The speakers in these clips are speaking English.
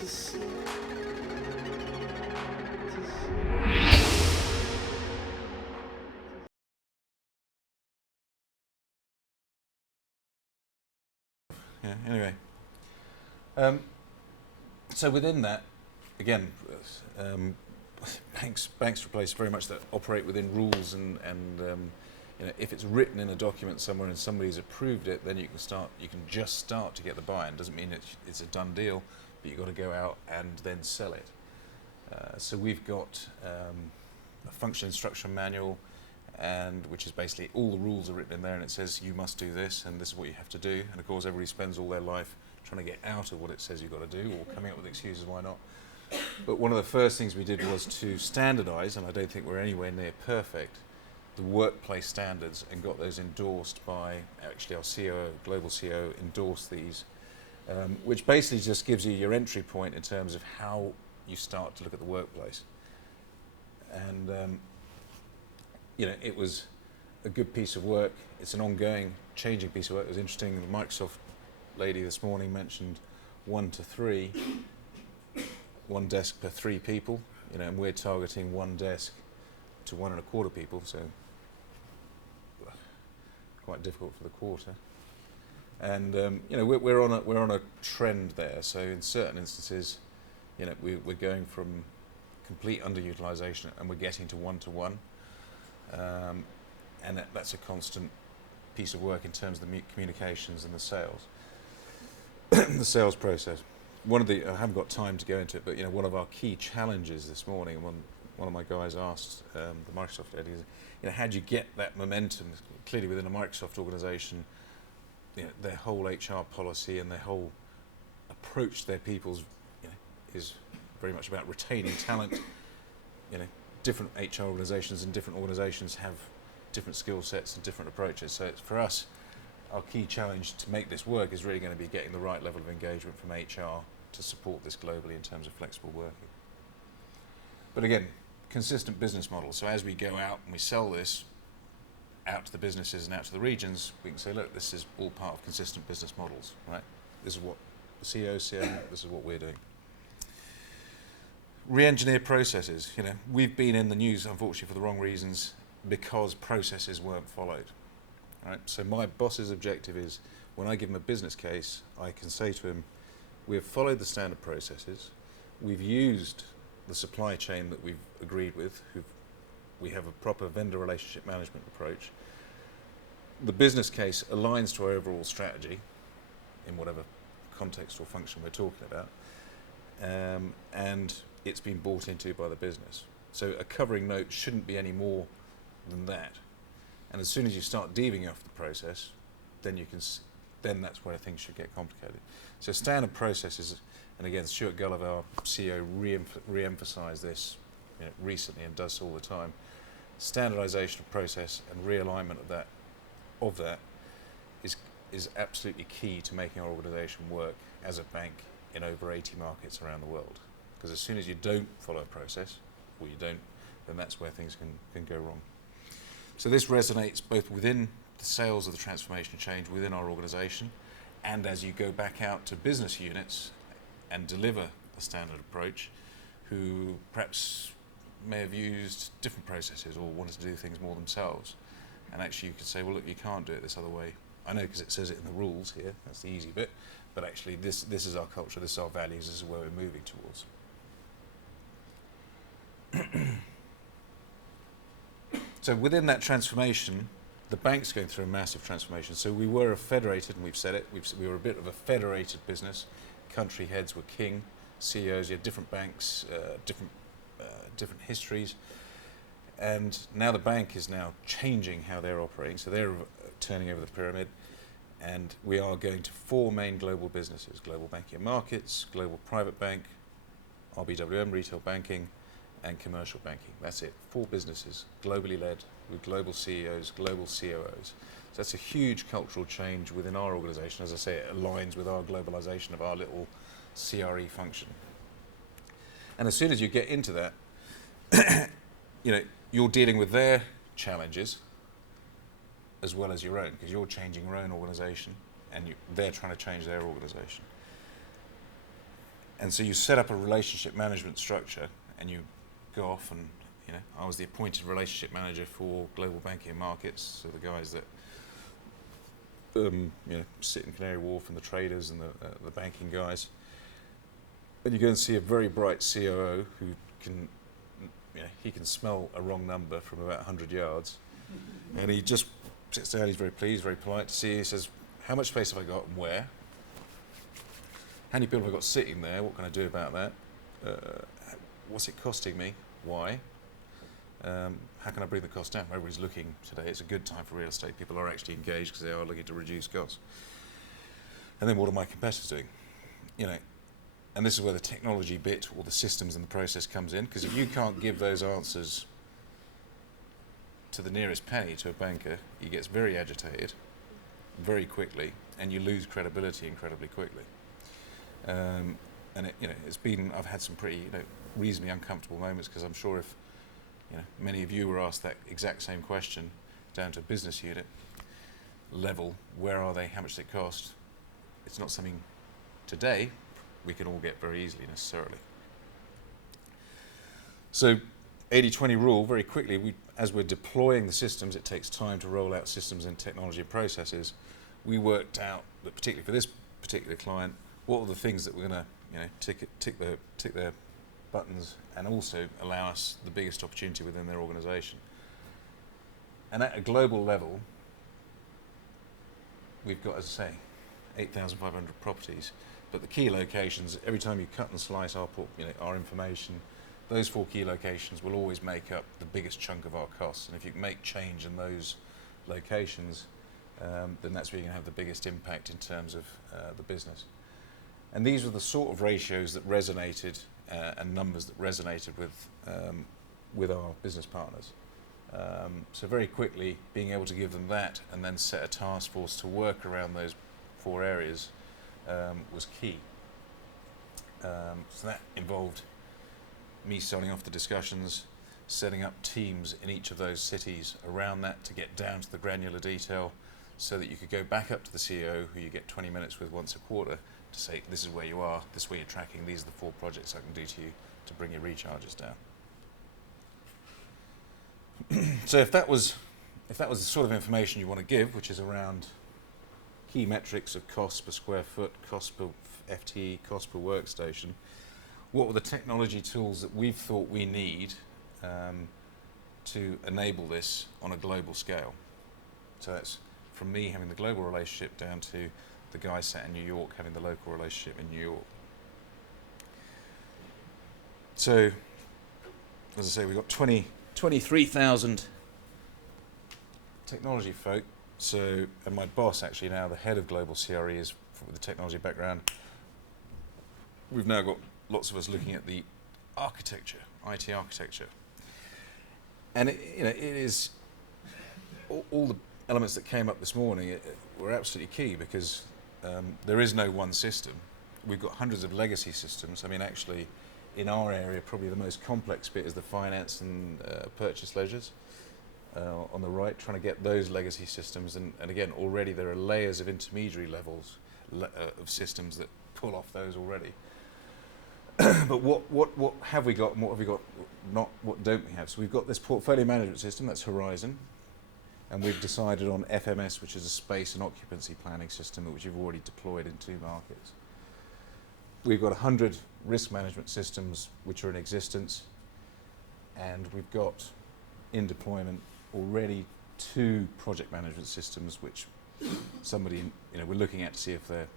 Yeah, anyway. So within that, again, banks replace very much that operate within rules and you know, if it's written in a document somewhere and somebody's approved it, then you can just start to get the buy-in. Doesn't mean it's a done deal, but you've got to go out and then sell it. So we've got a function instruction manual, and which is basically all the rules are written in there, and it says you must do this and this is what you have to do. And of course everybody spends all their life trying to get out of what it says you've got to do, or coming up with excuses why not. But one of the first things we did was to standardise, and I don't think we're anywhere near perfect, the workplace standards, and got those endorsed by, actually our COO, global COO endorsed these, which basically just gives you your entry point in terms of how you start to look at the workplace. And you know, it was a good piece of work. It's an ongoing, changing piece of work. It was interesting, the Microsoft lady this morning mentioned 1 to 3, one desk per 3 people, you know, and we're targeting one desk to 1.25 people, so quite difficult for the quarter. And you know, we're on a trend there. So in certain instances, you know, we're going from complete underutilization and we're getting to 1-to-1, and that's a constant piece of work in terms of the communications and the sales, the sales process. I haven't got time to go into it, but you know, one of our key challenges this morning, and one of my guys asked the Microsoft lady, you know, how do you get that momentum? Clearly within a Microsoft organisation, you know, their whole HR policy and their whole approach to their people's, you know, is very much about retaining talent. You know, different HR organisations and different organisations have different skill sets and different approaches. So it's, for us, our key challenge to make this work is really going to be getting the right level of engagement from HR to support this globally in terms of flexible working. But again, consistent business model. So as we go out and we sell this out to the businesses and out to the regions, we can say, look, this is all part of consistent business models, right? This is what the CEO said, this is what we're doing. Re-engineer processes. You know, we've been in the news, unfortunately, for the wrong reasons because processes weren't followed. Right? So my boss's objective is, when I give him a business case, I can say to him, we have followed the standard processes, we've used the supply chain that we've agreed with, we have a proper vendor relationship management approach. The business case aligns to our overall strategy in whatever context or function we're talking about, and it's been bought into by the business. So a covering note shouldn't be any more than that. And as soon as you start deviating off the process, then you can, then that's where things should get complicated. So standard processes, and again, Stuart Gulliver, our CEO, re-emphasised this, you know, recently, and does so all the time. Standardisation of process and realignment of that is absolutely key to making our organisation work as a bank in over 80 markets around the world. Because as soon as you don't follow a process, or you don't, then that's where things can go wrong. So this resonates both within the sales of the transformation change within our organisation, and as you go back out to business units and deliver a standard approach, who perhaps may have used different processes or wanted to do things more themselves. And actually you could say, well, look, you can't do it this other way. I know because it says it in the rules here, that's the easy bit, but actually this is our culture, this is our values, this is where we're moving towards. So within that transformation, the bank's going through a massive transformation. So we were a federated, and we've said it, we were a bit of a federated business. Country heads were king, CEOs, you had different banks, different histories. And now the bank is now changing how they're operating. So they're turning over the pyramid. And we are going to 4 main global businesses: Global Banking and Markets, Global Private Bank, RBWM, Retail Banking, and Commercial Banking. That's it, 4 businesses, globally led, with global CEOs, global COOs. So that's a huge cultural change within our organisation. As I say, it aligns with our globalisation of our little CRE function. And as soon as you get into that, you know, you're dealing with their challenges as well as your own, because you're changing your own organisation and they're trying to change their organisation. And so you set up a relationship management structure, and you go off and, I was the appointed relationship manager for global banking and markets, so the guys that sit in Canary Wharf and the traders and the banking guys. And you go and see a very bright COO who can, he can smell a wrong number from about 100 yards. And he just sits down, he's very pleased, very polite to see you. He says, how much space have I got and where? How many people have I got sitting there? What can I do about that? What's it costing me? Why? How can I bring the cost down? Everybody's looking today. It's a good time for real estate. People are actually engaged because they are looking to reduce costs. And then what are my competitors doing? And this is where the technology bit or the systems and the process comes in, because if you can't give those answers to the nearest penny to a banker, he gets very agitated very quickly, and you lose credibility incredibly quickly. And it's been, I've had some pretty, reasonably uncomfortable moments, because I'm sure if, many of you were asked that exact same question down to a business unit level, where are they, how much does it cost? It's not something today we can all get very easily necessarily. So 80-20 rule, very quickly, as we're deploying the systems, it takes time to roll out systems and technology and processes. We worked out that particularly for this particular client, what were the things that were going to tick their buttons and also allow us the biggest opportunity within their organisation. And at a global level, we've got, as I say, 8,500 properties, but the key locations, every time you cut and slice our information, those 4 key locations will always make up the biggest chunk of our costs. And if you make change in those locations, then that's where you're going to have the biggest impact in terms of the business. And these were the sort of ratios that resonated and numbers that resonated with our business partners. So very quickly, being able to give them that and then set a task force to work around those 4 areas was key. So that involved me starting off the discussions, setting up teams in each of those cities around that to get down to the granular detail, so that you could go back up to the CEO, who you get 20 minutes with once a quarter, to say, this is where you are, this is where you're tracking, these are the 4 projects I can do to you to bring your recharges down. So if that was the sort of information you want to give, which is around key metrics of cost per square foot, cost per FTE, cost per workstation, what were the technology tools that we've thought we need to enable this on a global scale? So that's from me having the global relationship down to the guy sat in New York having the local relationship in New York. So, as I say, we've got 23,000 technology folk. So, and my boss actually now, the head of global CRE, is with a technology background. We've now got lots of us looking at the architecture, IT architecture. And it is all the elements that came up this morning were absolutely key, because there is no one system. We've got hundreds of legacy systems. I mean, actually, in our area, probably the most complex bit is the finance and purchase ledgers on the right, trying to get those legacy systems. And again, already there are layers of intermediary levels of systems that pull off those already. But what have we got and what have we got not, what don't we have? So we've got this portfolio management system, that's Horizon, and we've decided on FMS, which is a space and occupancy planning system, which you've already deployed in 2 markets. We've got 100 risk management systems which are in existence, and we've got in deployment already 2 project management systems which somebody, we're looking at to see if they're,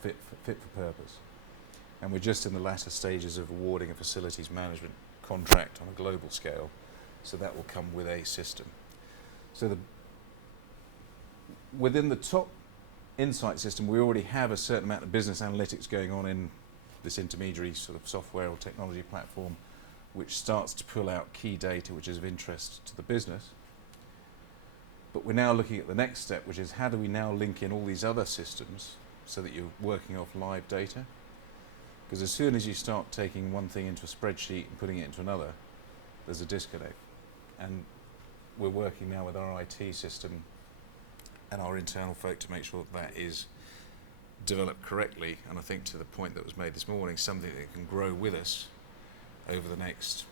fit for purpose. And we're just in the latter stages of awarding a facilities management contract on a global scale, so that will come with a system. So within the top insight system, we already have a certain amount of business analytics going on in this intermediary sort of software or technology platform, which starts to pull out key data which is of interest to the business. But we're now looking at the next step, which is how do we now link in all these other systems so that you're working off live data? Because as soon as you start taking one thing into a spreadsheet and putting it into another, there's a disconnect. And we're working now with our IT system and our internal folk to make sure that is developed correctly, and I think to the point that was made this morning, something that can grow with us over the next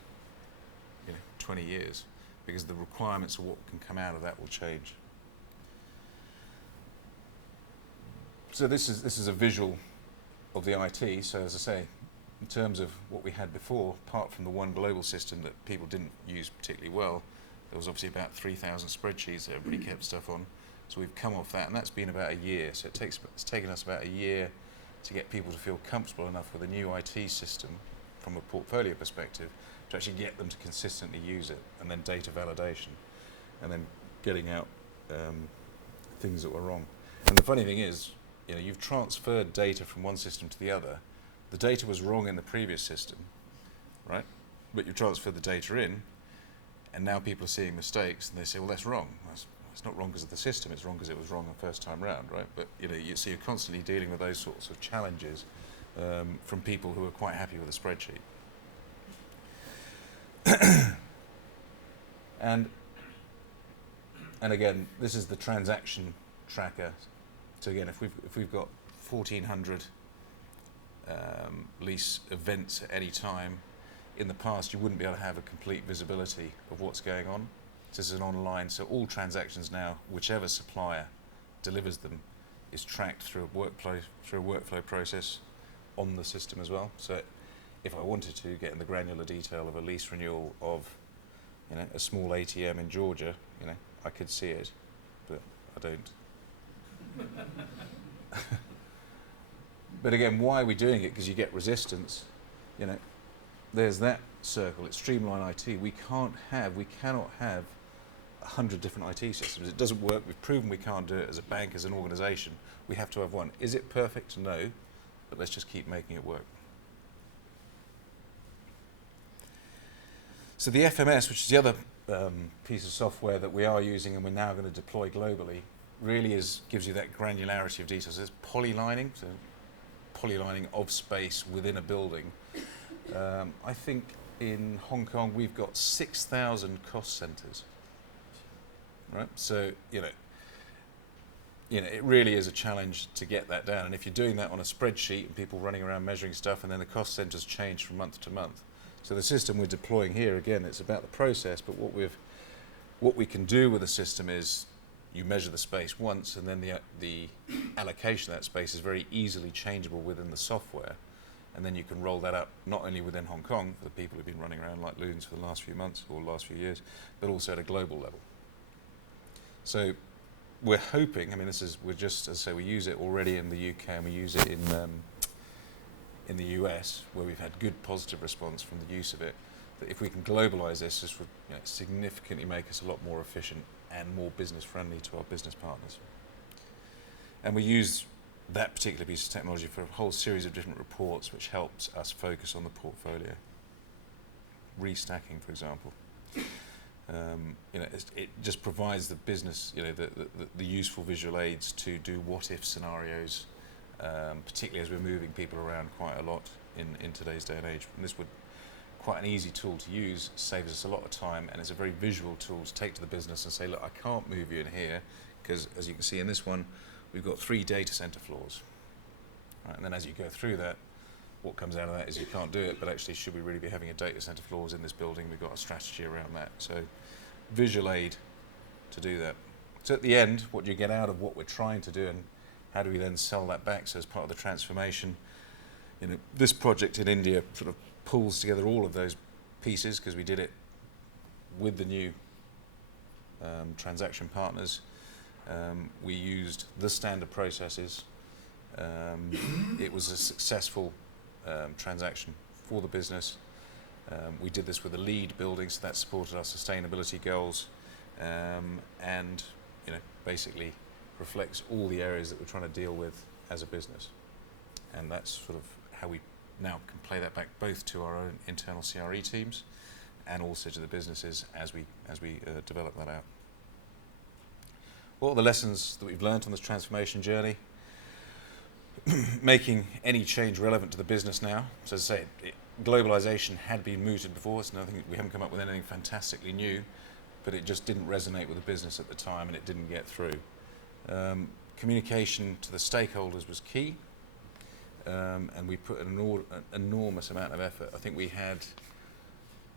20 years, because the requirements of what can come out of that will change. So this is a visual of the IT. So as I say, in terms of what we had before, apart from the one global system that people didn't use particularly well, there was obviously about 3,000 spreadsheets that everybody kept stuff on. So we've come off that, and that's been about a year. So it's taken us about a year to get people to feel comfortable enough with a new IT system from a portfolio perspective to actually get them to consistently use it, and then data validation, and then getting out things that were wrong. And the funny thing is, you've transferred data from one system to the other. The data was wrong in the previous system, right? But you transferred the data in, and now people are seeing mistakes, and they say, well, that's wrong. It's not wrong because of the system, it's wrong because it was wrong the first time round, right? But so you're constantly dealing with those sorts of challenges from people who are quite happy with a spreadsheet. and again, this is the transaction tracker. So again, if we've got 1,400 lease events at any time, in the past you wouldn't be able to have a complete visibility of what's going on. This is an online, so all transactions now, whichever supplier delivers them, is tracked through a workflow process on the system as well. So if I wanted to get in the granular detail of a lease renewal of a small ATM in Georgia, I could see it, but I don't. But again, why are we doing it? Because you get resistance. There's that circle. It's streamline IT. We cannot have 100 different IT systems. It doesn't work. We've proven we can't do it as a bank, as an organisation. We have to have one. Is it perfect? No, but let's just keep making it work. So the FMS, which is the other piece of software that we are using and we're now going to deploy globally, really gives you that granularity of details. There's polylining, so polylining of space within a building. I think in Hong Kong we've got 6,000 cost centres, right? So it really is a challenge to get that down. And if you're doing that on a spreadsheet and people running around measuring stuff, and then the cost centres change from month to month. So the system we're deploying here, again, it's about the process, but what we can do with the system is you measure the space once, and then the allocation of that space is very easily changeable within the software. And then you can roll that up not only within Hong Kong for the people who've been running around like loons for the last few months or last few years, but also at a global level. So we're hoping, we're just, as I say, we use it already in the UK, and we use it in the US, where we've had good positive response from the use of it, that if we can globalise this would significantly make us a lot more efficient and more business friendly to our business partners. And we use that particular piece of technology for a whole series of different reports, which helps us focus on the portfolio. Restacking, for example. It just provides the business, the useful visual aids to do what-if scenarios, particularly as we're moving people around quite a lot in today's day and age. And this would quite an easy tool to use, saves us a lot of time, and it's a very visual tool to take to the business and say, look, I can't move you in here, because as you can see in this one, we've got 3 data center floors. Right, and then as you go through that, what comes out of that is you can't do it, but actually should we really be having a data center floors in this building? We've got a strategy around that. So visual aid to do that. So at the end, what do you get out of what we're trying to do, and how do we then sell that back? So as part of the transformation, this project in India sort of pulls together all of those pieces, because we did it with the new transaction partners. We used the standard processes. It was a successful transaction for the business. We did this with a lead building, so that supported our sustainability goals, and basically reflects all the areas that we're trying to deal with as a business. And that's sort of how we now can play that back both to our own internal CRE teams and also to the businesses as we develop that out. What are the lessons that we've learned on this transformation journey? Making any change relevant to the business now. So as I say, globalization had been mooted before, so nothing, we haven't come up with anything fantastically new, but it just didn't resonate with the business at the time, and it didn't get through. communication to the stakeholders was key, and we put an enormous amount of effort. I think we had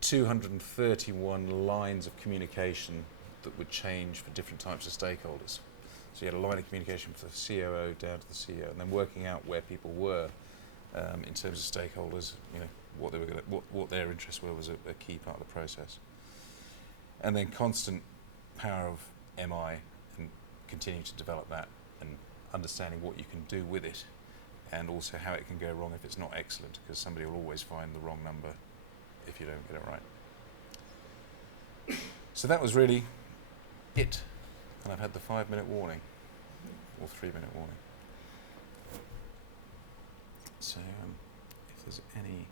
231 lines of communication that would change for different types of stakeholders. So you had a line of communication for the COO down to the CEO, and then working out where people were in terms of stakeholders. You know, what they were going to, what their interests were was a key part of the process. And then constant power of MI and continue to develop that and understanding what you can do with it, and also how it can go wrong if it's not excellent, because somebody will always find the wrong number if you don't get it right. So that was really it. And I've had the 5-minute warning, or 3-minute warning. So if there's any...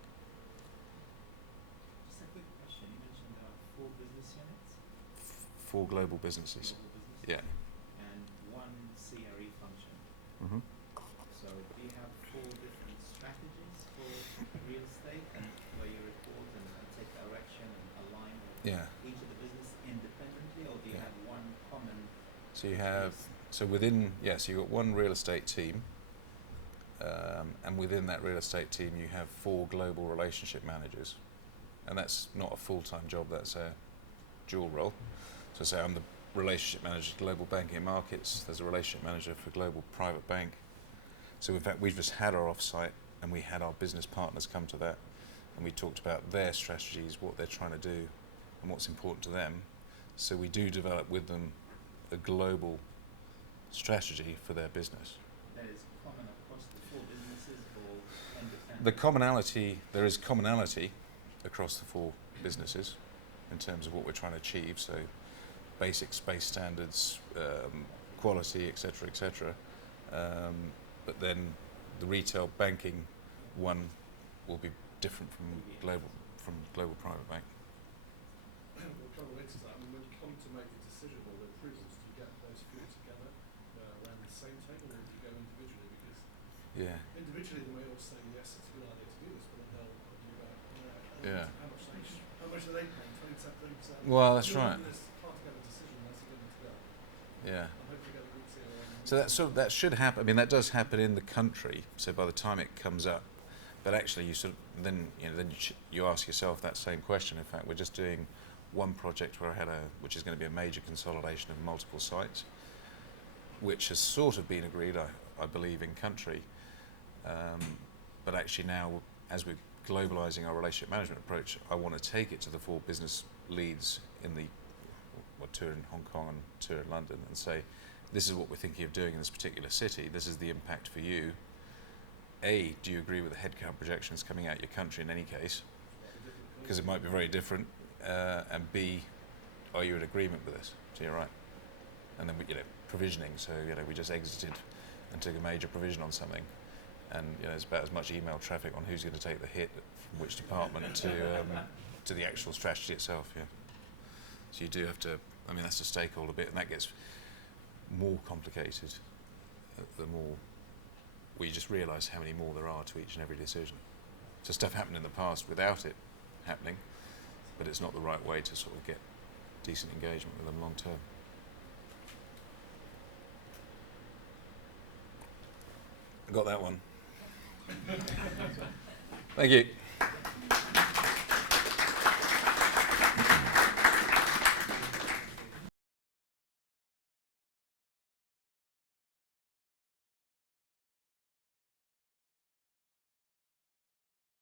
Just a quick question. You mentioned there are 4 business units? 4 global businesses. Yeah. And 1 CRE function. Mm-hmm. So do you have 4 different strategies for real estate, and where you report and take direction and align with each of the business independently, or do you have one common? So you have, so within, so you've got one real estate team, and within that real estate team you have 4 global relationship managers, and that's not a full-time job, that's a dual role. So say I'm the relationship manager for global banking and markets, there's a relationship manager for global private bank. So in fact we've just had our off-site, and we had our business partners come to that, and we talked about their strategies, what they're trying to do and what's important to them. So we do develop with them a global strategy for their business. That is common across the 4 businesses, or independent? The commonality, there is commonality across the 4 businesses in terms of what we're trying to achieve, so basic space standards, quality, etc., etc. But then the retail banking one will be different from global private bank. What kind of relates to that? I mean, when you come to make a decision or the approvals, do you get those 4 together around the same table, or do you go individually? Because individually they may all say yes, it's a good idea to do this, but then they'll argue about how much are they paying? 20%, 30%? Well, that's right. It's hard to get a decision unless you get them together. Yeah. I hope you get the route here. So that should happen. I mean, that does happen in the country. So by the time it comes up, but actually you sort of then you ask yourself that same question. In fact, we're just doing one project where which is going to be a major consolidation of multiple sites, which has sort of been agreed, I believe, in country. But actually now, as we're globalising our relationship management approach, I want to take it to the 4 business leads in the tour in Hong Kong and tour in London, and say, this is what we're thinking of doing in this particular city. This is the impact for you. A, do you agree with the headcount projections coming out your country in any case? Because it might be very different. And B, are you in agreement with this? So you're right. And then provisioning. So we just exited and took a major provision on something, and it's about as much email traffic on who's going to take the hit from which department to the actual strategy itself. Yeah. So you do have to. I mean, that's a stakeholder bit, and that gets more complicated the more we just realise how many more there are to each and every decision. So stuff happened in the past without it happening, but it's not the right way to sort of get decent engagement with them long term. I got that one. Thank you.